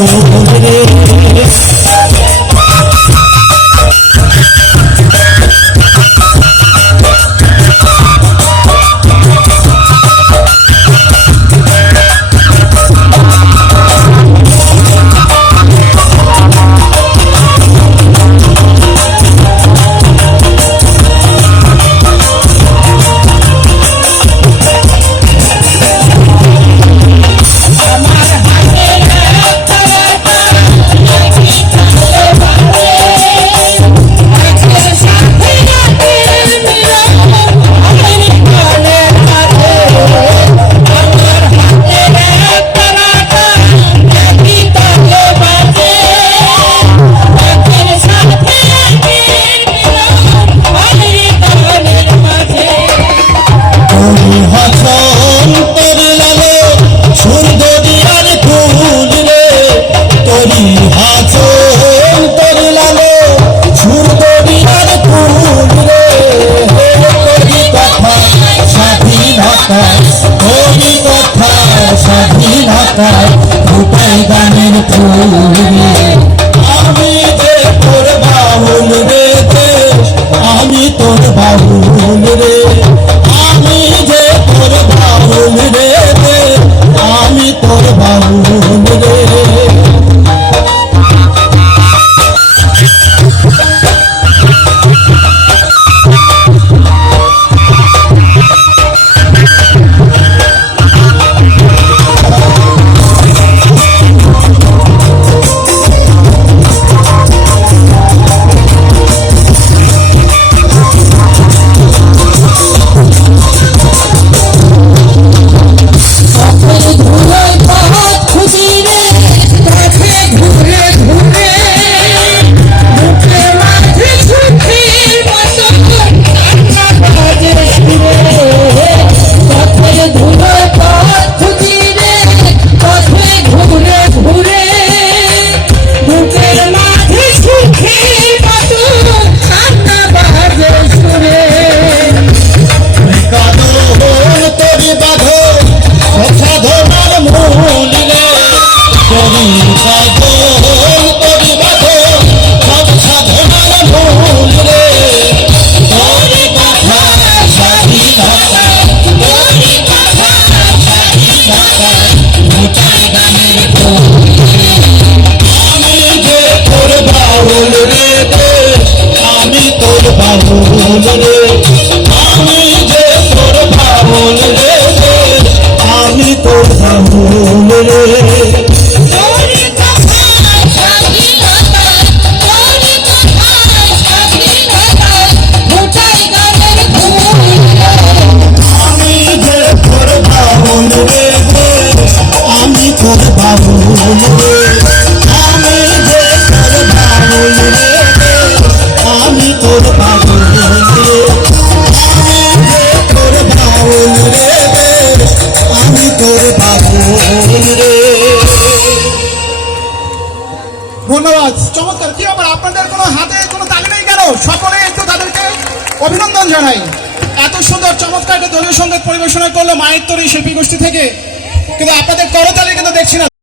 রে। ফুটাই গানের ফুল রে। আমি যে তোর বাউল রে দেশ, আমি তোর বাউল রে। আমি যে তোর বাউল রে দেশ, আমি তোর বাউল রে। ধন্যবাদ, চমৎকার। কি ব্যাপার, আপনাদের কোনো হাতে কোনো তালি নেই কেন? সকলে একটু তাদেরকে অভিনন্দন জানাই। এত সুন্দর চমৎকার একটা দলীয় সঙ্গীত পরিবেশনা করলো মায়ের তরী শিল্পী গোষ্ঠী থেকে, কিন্তু আপনাদের করতালি কিন্তু দেখছি না।